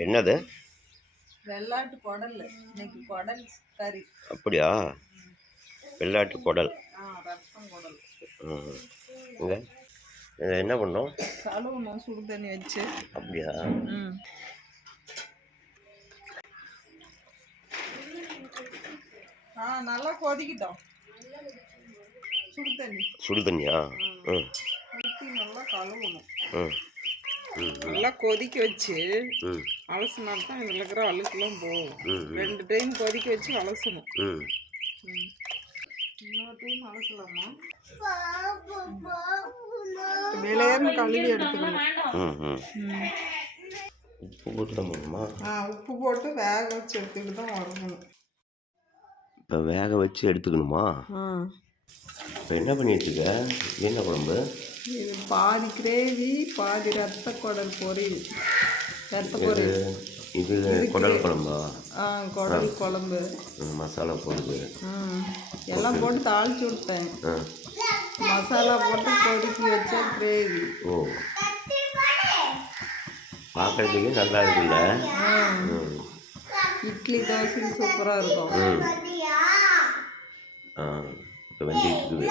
என்னது? வெள்ளாட்டு குடல். இன்னைக்கு குடல் கறி. அப்படியா? வெள்ளாட்டு குடல். ரத்தம் குடல். இங்கே என்ன பண்ணோம்? கழுவணும் சுடு தண்ணி வச்சு. அப்படியா? நல்லா கொதிக்கிட்டோம். சுடு தண்ணி. சுடு தண்ணியா? ஊற்றி நல்லா கழுவணும். நல்லா கொதிக்க வச்சு அலசினா தான் இதில் இருக்கிற அழுக்கெல்லாம் போகும். 2 டைம் கொதிக்க வச்சு அலசணும். இன்னொரு டைம் அலசலாமா? வெளியேன்னு கழுவி எடுத்துக்கணும். உப்பு போட்டு தான் போடணுமா? உப்பு போட்டு வேக வச்சு எடுத்துக்கிட்டு தான் வரணும். இப்போ வேக வச்சு எடுத்துக்கணுமா? இப்போ என்ன பண்ணி வச்சுக்க? என்ன குழம்பு இது? பாதி கிரேவி, பாதி ரத்த குடல் பொரியல். ரத்த பொரியல். இது குடல் குழம்பா? குடல் குழம்பு. மசாலா போடுது. எல்லாம் போட்டு தாளிச்சு விட்டேன். மசாலா போட்டு கொதிக்க வச்ச கிரேவி. ஓ, பார்க்கறதுக்கு நல்லா இருக்குல்ல? இட்லி தோசை சூப்பராக இருக்கும். இப்போ வெந்திட்டு இருக்குது.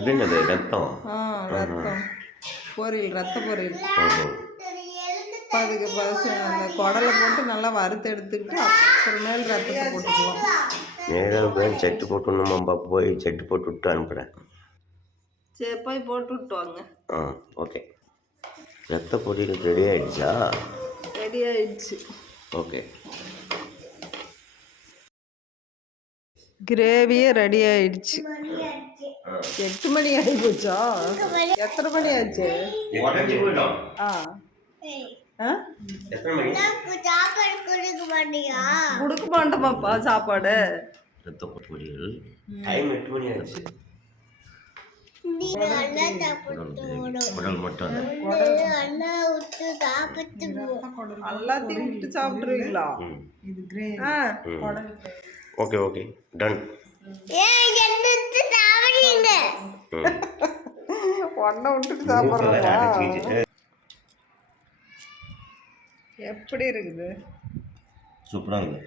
இது என்னது? ரத்தம். ரத்தம் பொரியல், ரத்த பொரியல். அதுக்கு அந்த குடலை போட்டு நல்லா வறுத்து எடுத்துக்கிட்டு அப்புறமேல் ரத்தத்தை போட்டுக்கலாம். நேரம் போய் செட்டு போட்டுணுமாப்பா? போய் செட்டு போட்டு விட்டு அனுப்புகிறேன். சரி, போய் போட்டு விட்டுவாங்க. ஓகே. ரத்த பொரியல் ரெடி ஆகிடுச்சா? ரெடி ஆகிடுச்சு. ஓகே. கிரேவியே ரெடி ஆயிடுச்சு. 8 மணி ஆகி போச்சா? எத்தனை மணி ஆச்சு? கொடுக்க மாட்டோமாப்பா சாப்பாடு. ரத்த பொரியல் டைம் 8 மணி ஆயிடுச்சு. குடல் மட்டும் எல்லாத்தையும் விட்டு சாப்பிட்ருவீங்களா? Okay okay done. ஒன்றை விட்டுட்டு சாப்பிட்றோம். எப்படி இருக்குது? சூப்பராக இருக்குது.